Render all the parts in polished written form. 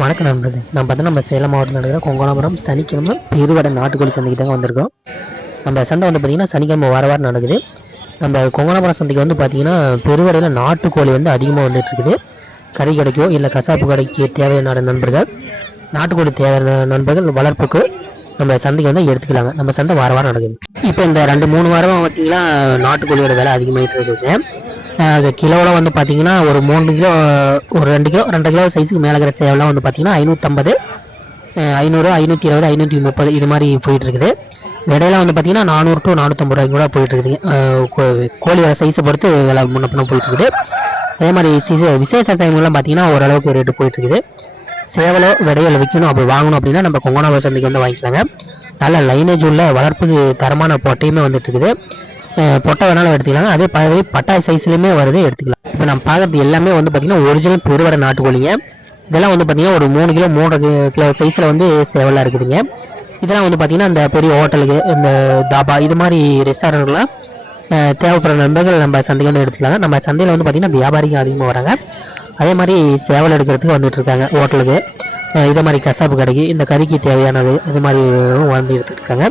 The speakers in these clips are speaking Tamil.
வணக்கம் நண்பர்களே. நம்ம சேலம் மாவட்டத்தில் இருக்கிற கொங்கணாபுரம் சனிக்கிழமை பெருவடை நாட்டுக்கோழி சந்தைக்கு தாங்க வந்திருக்கோம். நம்ம சந்தை வந்து பார்த்திங்கன்னா சனிக்கிழமை வாரம் நடக்குது. நம்ம கொங்கணாபுரம் சந்தைக்கு வந்து பார்த்திங்கன்னா பெருவடையில் நாட்டுக்கோழி வந்து அதிகமாக வந்துட்டுருக்குது. கறி கடைக்கோ இல்லை கசாப்பு கடைக்கு தேவையான நண்பர்கள், நாட்டுக்கோழி தேவையான நண்பர்கள் வளர்ப்புக்கு நம்ம சந்தைக்கு வந்து எடுத்துக்கலாங்க. நம்ம சந்தை வாரம் நடக்குது. இப்போ இந்த 2-3 வாரமாக பார்த்திங்கன்னா நாட்டுக்கோழியோட விலை அதிகமாகிட்டு இருக்குது. அது கிலோவில் வந்து பார்த்தீங்கன்னா ஒரு 3 கிலோ, ஒரு 2 கிலோ 2 கிலோ சைஸுக்கு மேலே இருக்கிற சேவலாம் வந்து பார்த்தீங்கன்னா 550, 500, 520, 530 இது மாதிரி போயிட்டுருக்குது. விடையெல்லாம் வந்து பார்த்தீங்கன்னா 400 to 450 ரூபாய்க்கு கூட போயிட்டுருக்குதுங்க. கோழியோட சைஸை பொறுத்து விலை முன்ன பின்ன போயிட்டுருக்குது. அதே மாதிரி விசேஷ டைம்லாம் பார்த்தீங்கன்னா ஓரளவுக்கு ரேட்டு போயிட்டுருக்குது. சேவலோ விடையில் விற்கணும் அப்படி வாங்கணும் அப்படின்னா நம்ம கொங்கணாபுரம் சந்தைக்கு வந்து வாங்கிக்கலாங்க. நல்ல லைனேஜ் உள்ள வளர்ப்புக்கு தரமான பொட்டையுமே வந்துட்டு இருக்குது. பொட்டை வேணாலும் எடுத்துக்கலாம். அதே பழைய பட்டாய் சைஸ்லையுமே வருது, எடுத்துக்கலாம். இப்போ நம்ம பார்க்குறது எல்லாமே வந்து பார்த்திங்கன்னா ஒரிஜினல் பெருவடை நாட்டுக்கோழிங்க. இதெல்லாம் வந்து பார்த்திங்கன்னா ஒரு 3 கிலோ 3 கிலோ சைஸில் வந்து சேவலாக இருக்குதுங்க. இதெல்லாம் வந்து பார்த்திங்கன்னா இந்த பெரிய ஹோட்டலுக்கு, இந்த தாபா இது மாதிரி ரெஸ்டாரண்ட்லாம் தேவைப்படுற நண்பர்கள் நம்ம சந்தைக்கு வந்து எடுத்துக்கலாங்க. நம்ம சந்தையில் வந்து பார்த்திங்கன்னா வியாபாரிகள் அதிகமாக வராங்க. அதே மாதிரி சேவல் எடுக்கிறதுக்கு வந்துட்டு இருக்காங்க. ஹோட்டலுக்கு, இதே மாதிரி கசாப்பு கடைக்கு, இந்த கறிக்கு தேவையானது இது மாதிரி வந்து எடுத்துகிட்டு இருக்காங்க.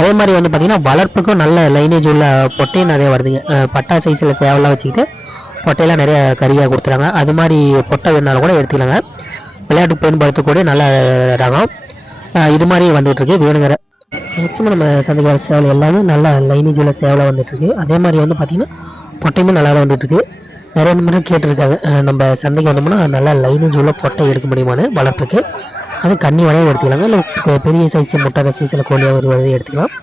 அதே மாதிரி வந்து பார்த்திங்கன்னா வளர்ப்புக்கும் நல்ல லைனேஜ் உள்ள பொட்டையும் நிறைய வருதுங்க. பட்டா சைஸில் சேவலாம் வச்சுக்கிட்டு பொட்டையெல்லாம் நிறைய கறியாக கொடுத்துறாங்க. அது மாதிரி பொட்டை வேணாலும் கூட எடுத்துக்கலாங்க. விளையாட்டுக்கு பயன்படுத்தக்கூடிய நல்ல ரகம் இது மாதிரி வந்துட்டுருக்கு. வேணுங்கிற மேக்ஸிமம் நம்ம சந்தைக்கு வர சேவல் எல்லாமே நல்ல லைனேஜ் உள்ள சேவலாக வந்துட்டுருக்கு. அதே மாதிரி வந்து பார்த்திங்கன்னா பொட்டையுமே நல்லா தான் வந்துட்டுருக்கு. நிறைய முறை கேட்டிருக்காங்க, நம்ம சந்தைக்கு வந்தோம்னா நல்லா லைனேஜ் உள்ள பொட்டை எடுக்க முடியுமான்னு வளர்ப்புக்கு. அது கன்னி வரையும் எடுத்துக்கலாங்க. இல்லை பெரிய சைஸு முட்டை சைஸில் கோழியாக வருவதை எடுத்துக்கலாம்.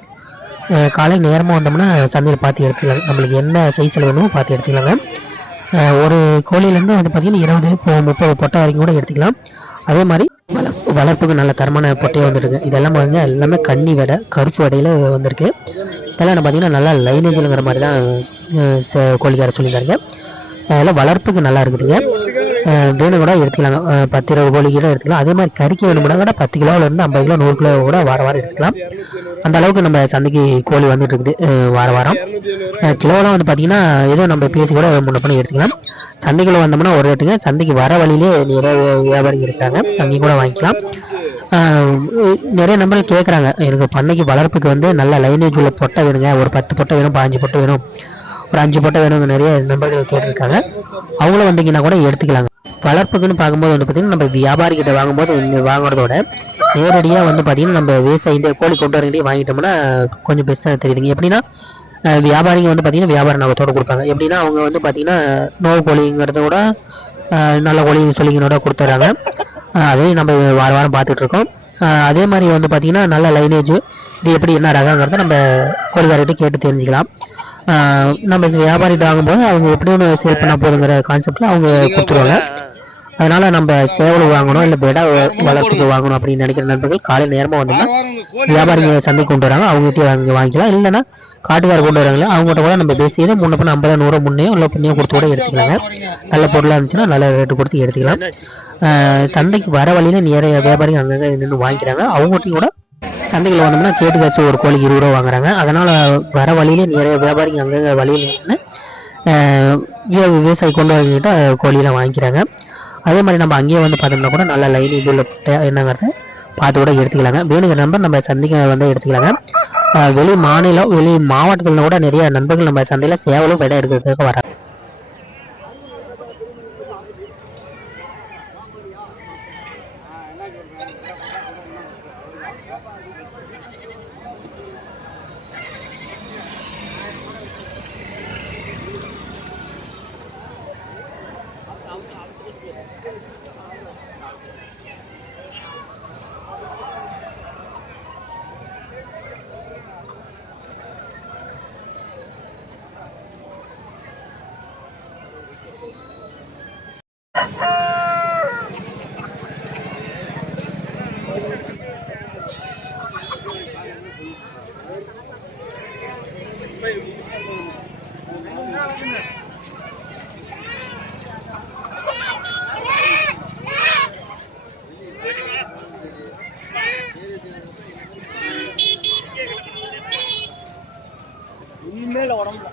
காலை நேரமாக வந்தோம்னா சந்தையில் பார்த்து எடுத்துக்கலாங்க. நம்மளுக்கு என்ன சைஸில் வேணுமோ பார்த்து எடுத்துக்கலாங்க. ஒரு கோழியிலேருந்து வந்து பார்த்திங்கன்னா 20-30 பொட்டை வரைக்கும் கூட எடுத்துக்கலாம். அதே மாதிரி வளர்ப்புக்கு நல்ல தரமான பொட்டையை வந்துருக்கு. இதெல்லாம் வந்து எல்லாமே கன்னி வடை, கருப்பு வடையில் வந்திருக்கு. இதெல்லாம் பார்த்திங்கன்னா நல்லா லைனேஜுங்கிற மாதிரி தான் கோழிக்கார சொல்லியிருந்தாங்க. அதெல்லாம் வளர்ப்புக்கு நல்லா இருக்குதுங்க. வேணும் கூட எடுத்துக்கலாங்க. 10-20 கோழி கூட எடுத்துக்கலாம். அதே மாதிரி கறிக்கு வேணும்னா கூட 10 கிலோவிலேருந்து 50 கிலோ 100 கிலோ கூட வாரம் எடுத்துக்கலாம். அந்த அளவுக்கு நம்ம சந்தைக்கு கோழி வந்துட்டு இருக்குது வாரம். கிலோலாம் வந்து பார்த்திங்கன்னா ஏதோ நம்ம பேசி கூட முன்ன பண்ணி எடுத்துக்கலாம். சந்தைக்குள்ளே வந்தோம்னா ஒரு ரேட்டுங்க. சந்தைக்கு வர வழியிலே நிறைய வியாபாரிகள் இருக்காங்க, அங்கேயும் கூட வாங்கிக்கலாம். நிறைய நம்பர்கள் கேட்குறாங்க, எனக்கு பண்ணைக்கு வளர்ப்புக்கு வந்து நல்ல லைனேஜ் உள்ள பொட்டை வேணுங்க, ஒரு 10 பொட்டை வேணும், 15 பொட்டை வேணும், ஒரு 5 பொட்டை வேணுங்க, நிறைய நண்பர்கள் கேட்டிருக்காங்க. அவங்களும் வந்தீங்கன்னா கூட எடுத்துக்கலாங்க. வளர்ப்புக்குன்னு பார்க்கும்போது வந்து பார்த்திங்கன்னா நம்ம வியாபாரிகிட்ட வாங்கும்போது இங்கே வாங்குறதோட நேரடியாக வந்து பார்த்திங்கன்னா நம்ம விவசாயி இந்த கோழி கொண்டு வரங்கிட்டே வாங்கிட்டோம்னா கொஞ்சம் பெருசாக தெரியுதுங்க. எப்படின்னா வியாபாரிங்க வந்து பார்த்திங்கன்னா வியாபார நோக்கத்தோடு கொடுப்பாங்க. எப்படின்னா அவங்க வந்து பார்த்திங்கன்னா நோவு கோழிங்கிறத கூட நல்ல கோழி சொல்லிங்கனோட கொடுத்துட்றாங்க. அதையும் நம்ம வாரம் பார்த்துட்ருக்கோம். அதே மாதிரி வந்து பார்த்திங்கன்னா நல்ல லைனேஜ், இது எப்படி என்ன ரகங்கிறத நம்ம கோழிக்காரர்கிட்ட கேட்டு தெரிஞ்சுக்கலாம். நம்ம வியாபாரிகிட்ட வாங்கும்போது அவங்க எப்படின்னு சேல் பண்ணால் போதுங்கிற கான்செப்டில் அவங்க கொடுத்துருவாங்க. அதனால் நம்ம சேவல் வாங்கணும் இல்லை பெடா வளர்ப்புக்கு வாங்கணும் அப்படின்னு நினைக்கிற நண்பர்கள் காலை நேரமாக வந்தோம்னா வியாபாரிங்க சந்தைக்கு கொண்டு வராங்க, அவங்ககிட்டயே வாங்கிக்கலாம். இல்லைன்னா காட்டுக்கார கொண்டு வராங்களே அவங்ககிட்ட கூட நம்ம பேசி முன்ன பண்ண 50-100 முன்னையோ இல்லை புண்ணியோ கொடுத்து கூட எடுத்துக்கலாங்க. நல்ல பொருளாக இருந்துச்சுன்னா நல்ல ரேட்டு கொடுத்து எடுத்துக்கலாம். சந்தைக்கு வர வழியில் நிறைய வியாபாரிகள் அங்கங்கே நின்று வாங்கிக்கிறாங்க. அவங்ககிட்டையும் கூட சந்தைகள் வந்தோம்னா கேட்டு காசு ஒரு கோழிக்கு 20 ரூபா வாங்குறாங்க. அதனால் வர வழியிலே நிறைய வியாபாரிகள் அங்கங்கே வழியில் நின்று விவசாயி கொண்டு வாங்கிக்கிட்ட கோழியெல்லாம் வாங்கிக்கிறாங்க. அதே மாதிரி நம்ம அங்கேயே வந்து பார்த்தோம்னா கூட நல்ல லைனேஜ் உள்ள என்னங்கிறத பார்த்து கூட எடுத்துக்கலாங்க. வேணுங்கிற நம்பர் நம்ம சந்தைக்கு வந்து எடுத்துக்கலாங்க. வெளி மாநிலம், வெளி மாவட்டத்தில் கூட நிறைய நண்பர்கள் நம்ம சந்தையில் சேவலும் விட எடுக்கிறதுக்காக வராங்க. இனிமேல் உடம்புல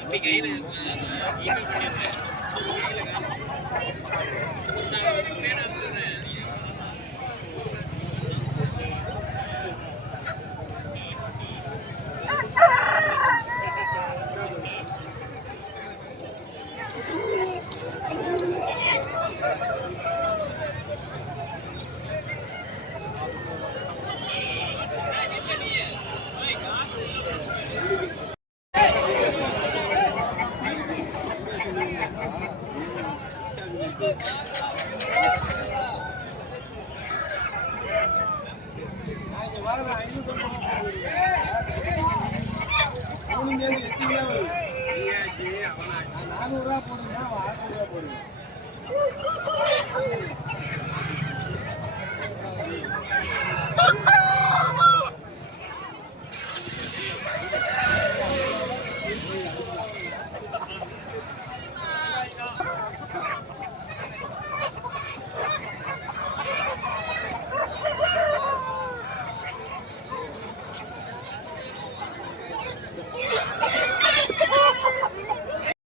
எப்படி கையில்